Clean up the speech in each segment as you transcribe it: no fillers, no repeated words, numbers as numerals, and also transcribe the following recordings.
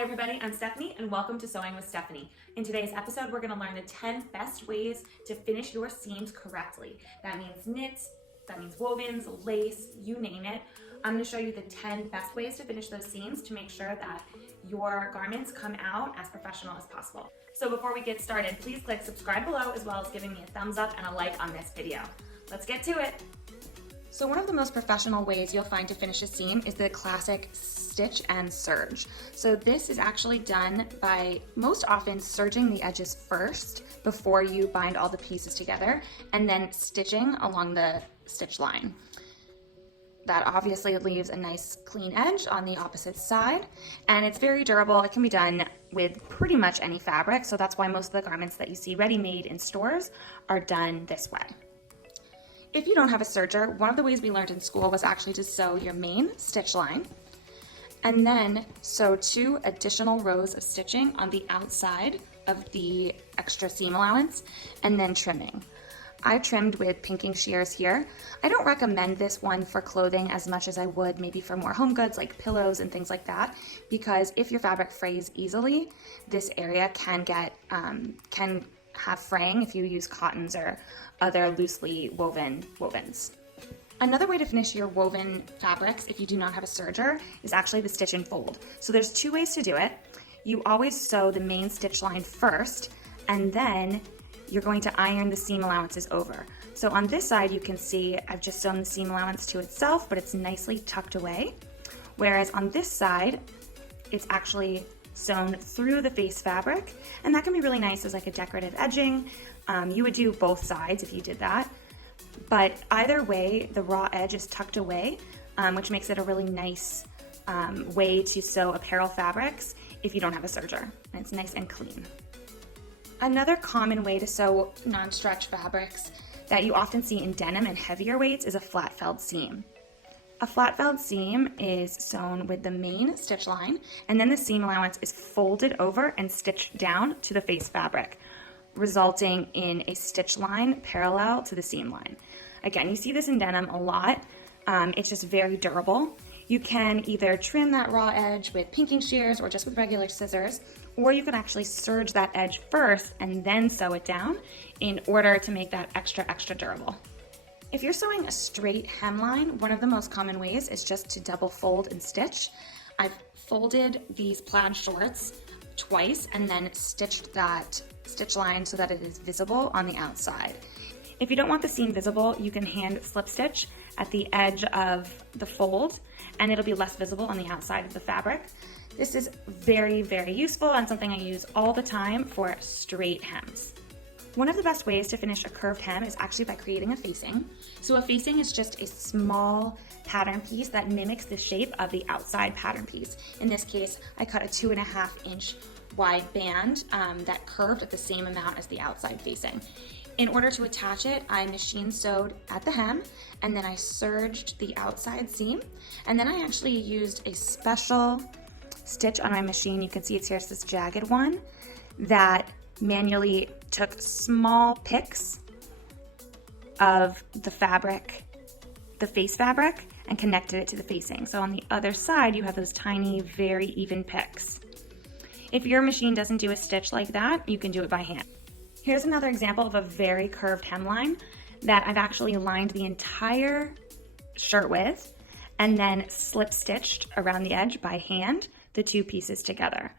Hi everybody, I'm Stephanie and welcome to Sewing with Stephanie. In today's episode, we're going to learn the 10 best ways to finish your seams correctly. That means knits, that means wovens, lace, you name it. I'm going to show you the 10 best ways to finish those seams to make sure that your garments come out as professional as possible. So before we get started, please click subscribe below as well as giving me a thumbs up and a like on this video. Let's get to it. So one of the most professional ways you'll find to finish a seam is the classic stitch and serge. So this is actually done by most often serging the edges first before you bind all the pieces together and then stitching along the stitch line. That obviously leaves a nice clean edge on the opposite side, and it's very durable. It can be done with pretty much any fabric, so that's why most of the garments that you see ready-made in stores are done this way. If you don't have a serger, one of the ways we learned in school was actually to sew your main stitch line and then sew 2 additional rows of stitching on the outside of the extra seam allowance and then trimming. I trimmed with pinking shears here. I don't recommend this one for clothing as much as I would maybe for more home goods like pillows and things like that, because if your fabric frays easily, this area can have fraying if you use cottons or other loosely woven wovens. Another way to finish your woven fabrics if you do not have a serger is actually the stitch and fold. So there's 2 ways to do it. You always sew the main stitch line first, and then you're going to iron the seam allowances over. So on this side you can see I've just sewn the seam allowance to itself, but it's nicely tucked away. Whereas on this side, it's actually sewn through the face fabric, and that can be really nice as like a decorative edging. You would do both sides if you did that, but either way the raw edge is tucked away, which makes it a really nice way to sew apparel fabrics if you don't have a serger, and it's nice and clean. Another common way to sew non-stretch fabrics that you often see in denim and heavier weights is a flat felled seam. A flat felled seam is sewn with the main stitch line, and then the seam allowance is folded over and stitched down to the face fabric, resulting in a stitch line parallel to the seam line. Again, you see this in denim a lot. It's just very durable. You can either trim that raw edge with pinking shears or just with regular scissors, or you can actually serge that edge first and then sew it down in order to make that extra durable. If you're sewing a straight hemline, one of the most common ways is just to double fold and stitch. I've folded these plaid shorts twice and then stitched that stitch line so that it is visible on the outside. If you don't want the seam visible, you can hand slip stitch at the edge of the fold and it'll be less visible on the outside of the fabric. This is very, very useful and something I use all the time for straight hems. One of the best ways to finish a curved hem is actually by creating a facing. So a facing is just a small pattern piece that mimics the shape of the outside pattern piece. In this case, I cut a 2.5 inch wide band that curved at the same amount as the outside facing. In order to attach it, I machine sewed at the hem, and then I serged the outside seam, and then I actually used a special stitch on my machine. You can see it's here, it's this jagged one, that manually took small picks of the fabric, the face fabric, and connected it to the facing. So on the other side, you have those tiny, very even picks. If your machine doesn't do a stitch like that, you can do it by hand. Here's another example of a very curved hemline that I've actually lined the entire shirt with and then slip stitched around the edge by hand the 2 pieces together.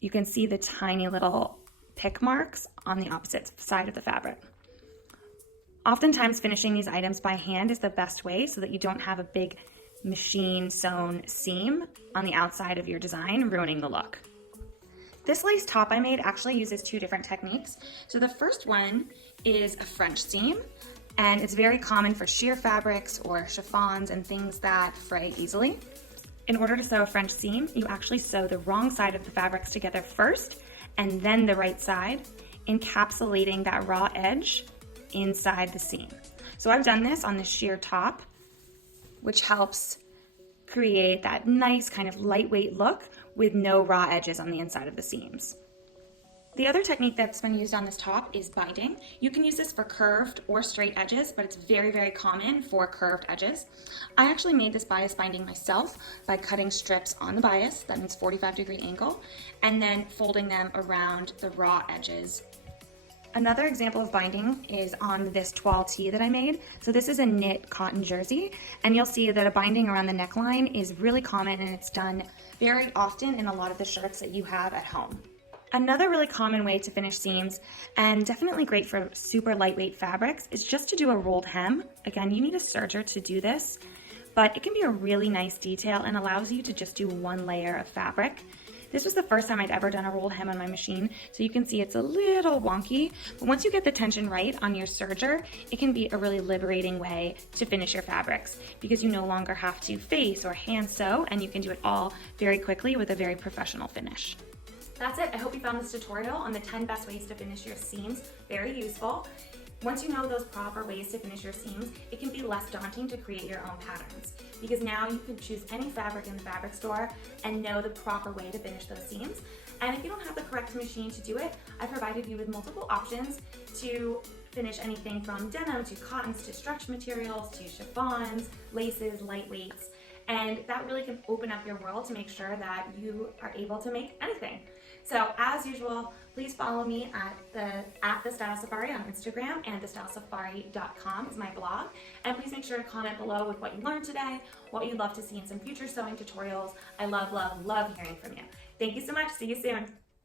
You can see the tiny little pick marks on the opposite side of the fabric. Oftentimes finishing these items by hand is the best way so that you don't have a big machine sewn seam on the outside of your design ruining the look. This lace top I made actually uses 2 different techniques. So the first one is a French seam, and it's very common for sheer fabrics or chiffons and things that fray easily. In order to sew a French seam, you actually sew the wrong side of the fabrics together first and then the right side, encapsulating that raw edge inside the seam. So I've done this on the sheer top, which helps create that nice kind of lightweight look with no raw edges on the inside of the seams. The other technique that's been used on this top is binding. You can use this for curved or straight edges, but it's very, very common for curved edges. I actually made this bias binding myself by cutting strips on the bias, that means 45-degree angle, and then folding them around the raw edges. Another example of binding is on this toile tee that I made. So this is a knit cotton jersey, and you'll see that a binding around the neckline is really common, and it's done very often in a lot of the shirts that you have at home. Another really common way to finish seams, and definitely great for super lightweight fabrics, is just to do a rolled hem. Again, you need a serger to do this, but it can be a really nice detail and allows you to just do one layer of fabric. This was the first time I'd ever done a rolled hem on my machine, so you can see it's a little wonky, but once you get the tension right on your serger, it can be a really liberating way to finish your fabrics because you no longer have to face or hand sew, and you can do it all very quickly with a very professional finish. That's it. I hope you found this tutorial on the 10 best ways to finish your seams very useful. Once you know those proper ways to finish your seams, it can be less daunting to create your own patterns because now you can choose any fabric in the fabric store and know the proper way to finish those seams. And if you don't have the correct machine to do it, I provided you with multiple options to finish anything from denim to cottons to stretch materials to chiffons, laces, lightweights, and that really can open up your world to make sure that you are able to make anything. So as usual, please follow me at The Style Safari on Instagram, and thestylesafari.com is my blog. And please make sure to comment below with what you learned today, what you'd love to see in some future sewing tutorials. I love, love, love hearing from you. Thank you so much. See you soon.